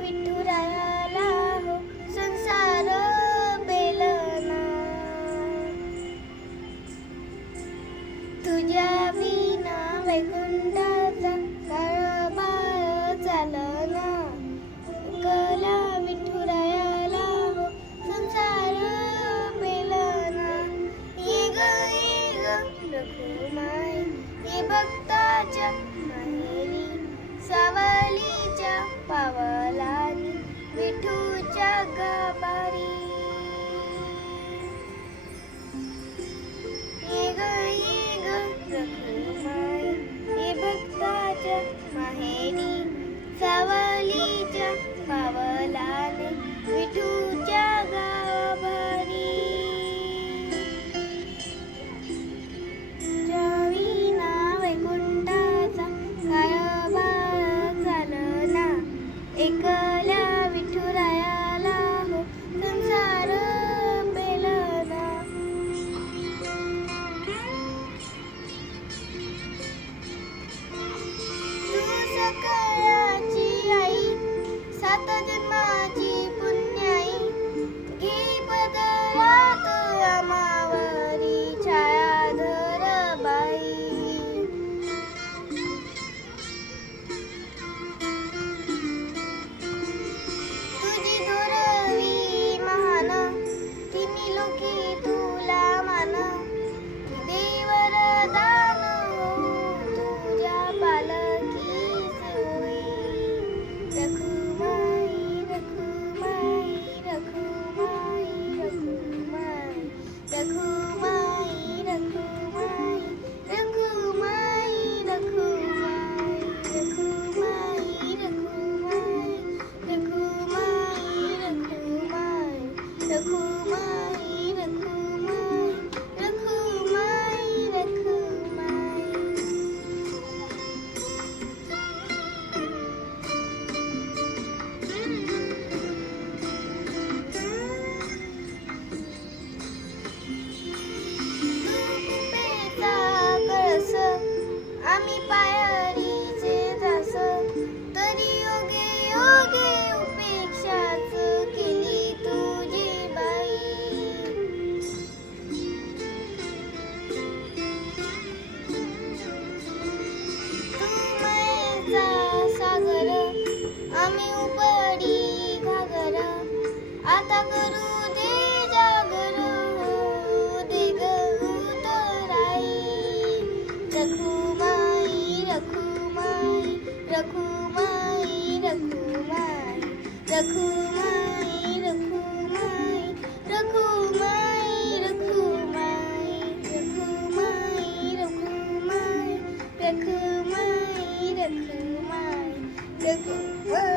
विठुरायाला हो संसार बेलना. तुझ्या विना वैकुंठाचा कारभार चालना. एकला विठुरायाला हो संसार बेलना. ये ग रखुमाई ये भक्ताच्या माहेरी, सावलीच्या पावलानी विठूच्या गाभारी. ये ग रखुमाई ये भक्ताच्या माहेरी, सावलीच्या पावलाने विठूच्या गाभारी. विना वैकुंठाचा कारभार चालना. एकल्या विठुरायाला हो संसार बेलना. तू सकळाची आई, सात जन्माची पुण्याई, घे पदरात आमावरी छायाधर बाई. तुझी थोरवी महान, तिन्ही लोकी तुला मान. देवर दान तुझ्या पालकीचे होई. रखुमाई रखुमाई रखुमाई रखुमाई रखुमाई रखुमाई रखुमाई रखुमाई रखुमाई रखुमाई रखुमाई रखुमाई रखुमाई रखुमाई रखुमाई रखुमाई. तुपेचा कळस आम्ही पायरीचे दास, तरी योगे योगे उपेक्षाच केली तुझी बाई. तू मायेचा सागर आम्ही उपडी घागर, आता करू दे जागर दे ग उतराई. रखुमाई रखुमाई रखुमाई रखुमाई रखुमाई रखुमाई रखुमाई रखुमाई रखुमाई रखुमाई रखुमाई रखुमाई रखुमाई.